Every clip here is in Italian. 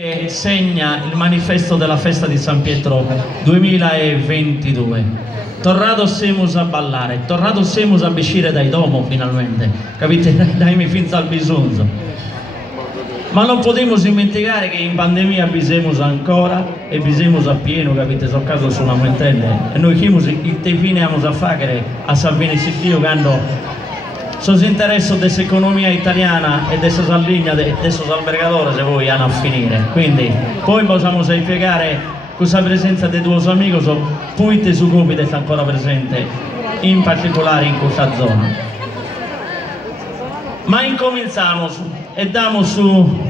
che segna il manifesto della festa di San Pietro 2022. Tornato siamo a ballare, tornato siamo a uscire dai domo finalmente, capite? Dai finza al bisogno. Ma non potremo dimenticare che in pandemia bisogna ancora e bisogna a pieno, capite? So caso sulla Montelle e noi chi il te fine abbiamo a fare a Salvini Sicchio che hanno sono interessato dell'economia italiana e della linea del albergatore se voi hanno a finire. Quindi poi possiamo spiegare questa presenza dei due amici, poi su Copide sta ancora presente, in particolare in questa zona. Ma incominciamo e diamo su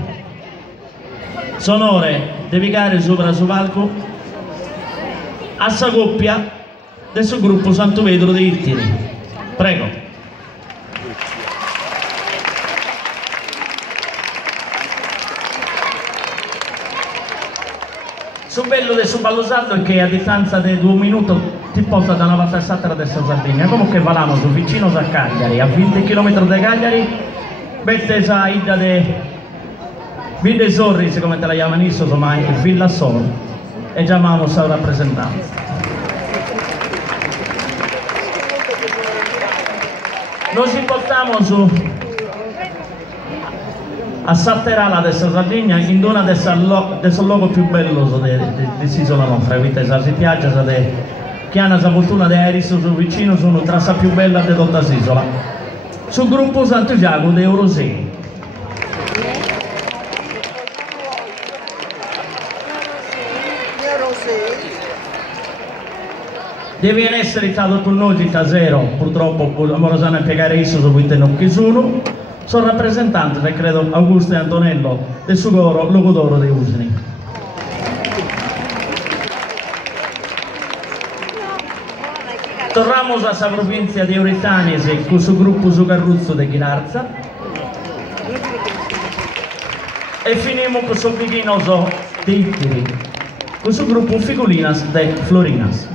sonore dedicare sopra su palco a sta coppia del suo gruppo Santo Pedro dei Ittiri. Prego. Su bello del suo ballosato è che a distanza di 2 minuti ti porta da una parte all'altra della Sardegna. Comunque valamo su vicino a Cagliari, a 20 km da Cagliari, vette sa ida de Villa Sorris, come te la chiamano adesso, insomma, è Villa Sol, e chiamiamo sa rappresentanza. Noi ci portiamo su a Satterala della Sardegna, in una del luogo più bello dell'isola nostra, capite? La spiaggia che hanno la fortuna di essere su vicino, sono tra la più bella di tutta l'isola. Sul gruppo Santo Giacomo di Eurosei. Deve essere stato con noi stasera, purtroppo amorosano a piegare isso, subito non chi sono rappresentante, credo, Augusto e Antonello del suo coro Logodoro dei Usini. Torniamo alla provincia di Euritanese con il suo gruppo su Carruzzo de Chinarza e finimo con il suo Bichinoso di Ittiri, con il suo gruppo Figulinas de Florinas.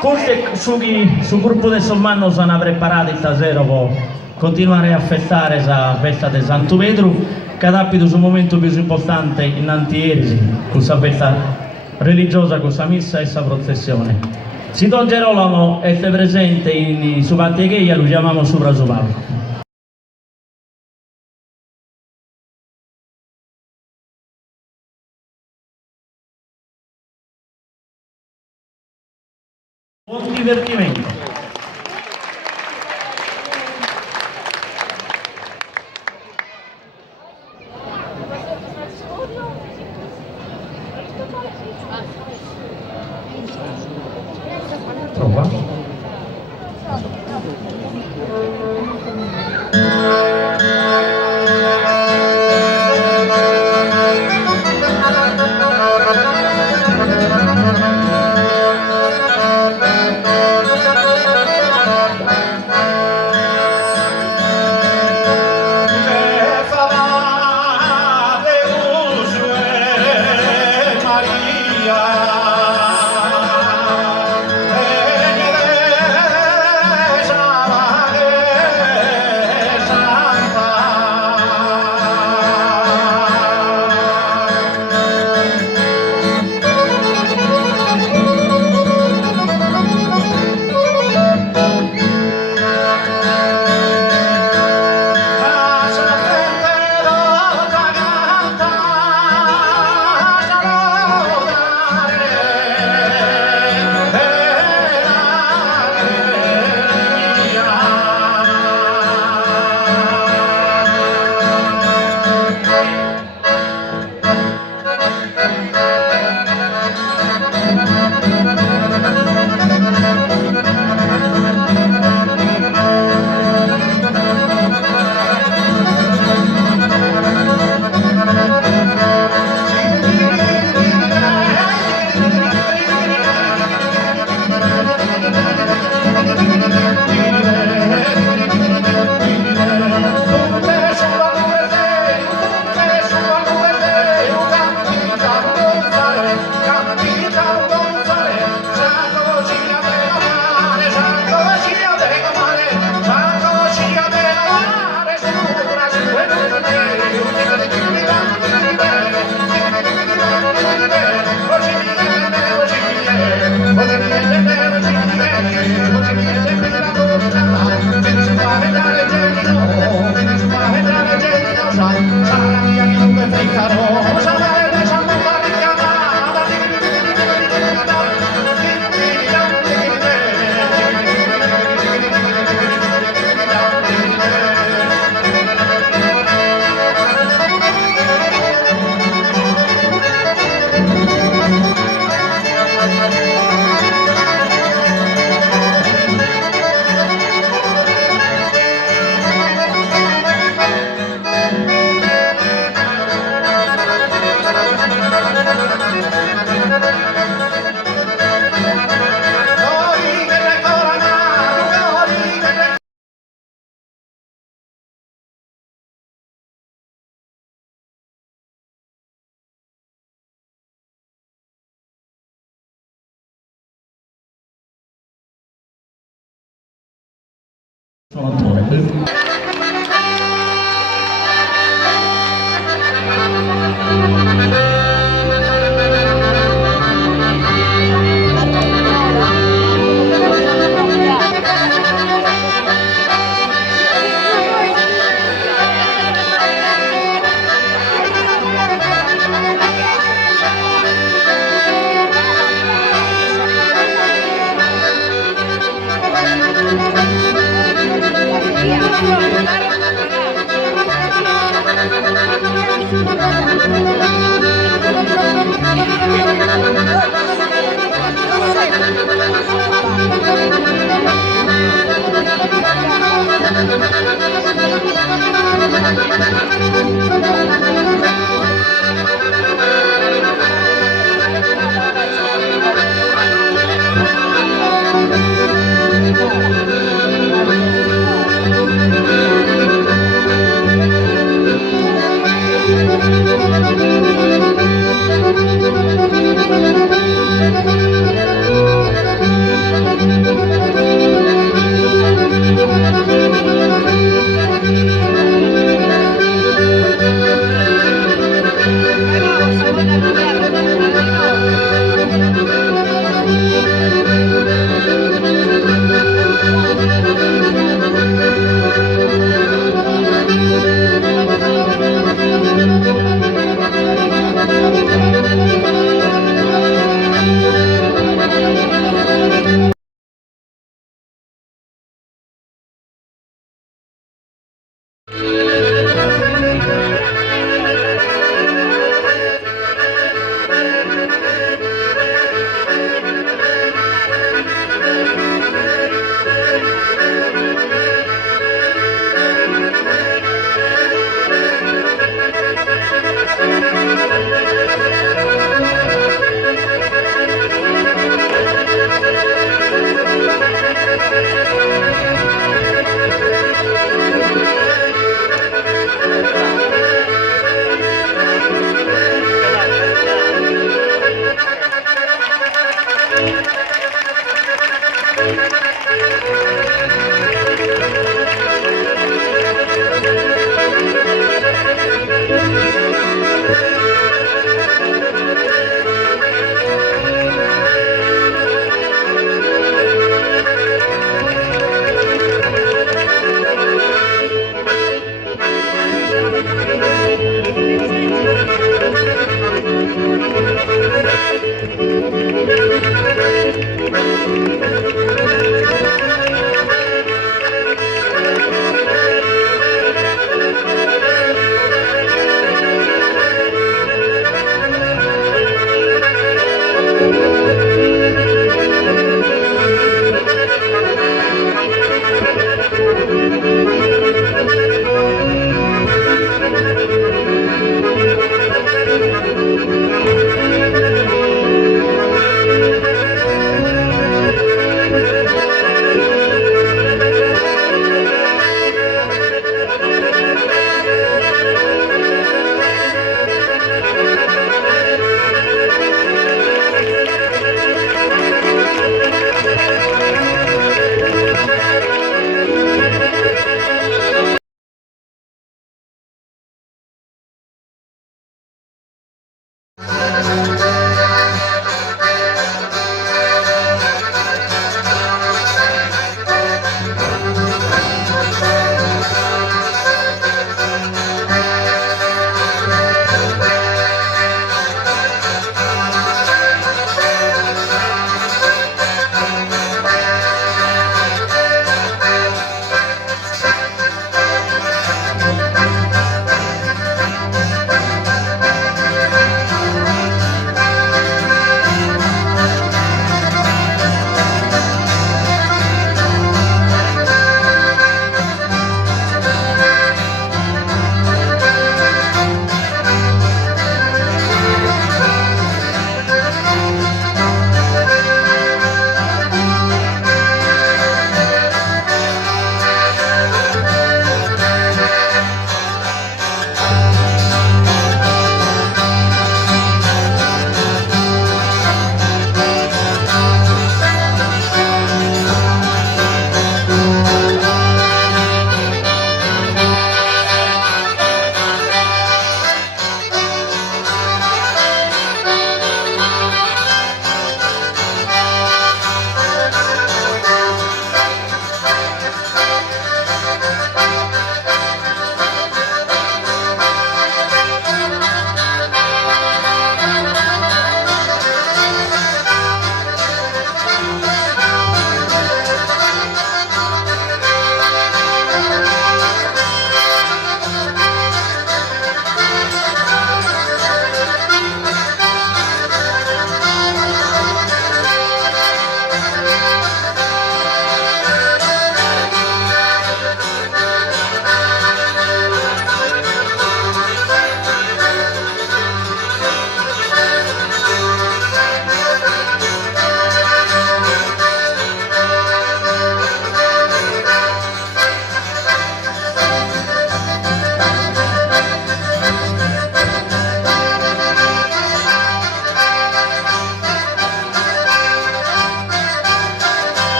Forse sul gruppo del Sommanno sono preparati stasera per continuare a festare la festa di Santo Pedro, che ha dato un momento più importante in Antierisi, con questa festa religiosa, con questa messa e questa processione. Se Don Gerolamo è presente in Subattegheia, lo chiamiamo sopra su palco. Buon divertimento. Prova. Sono attore.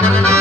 Thank you.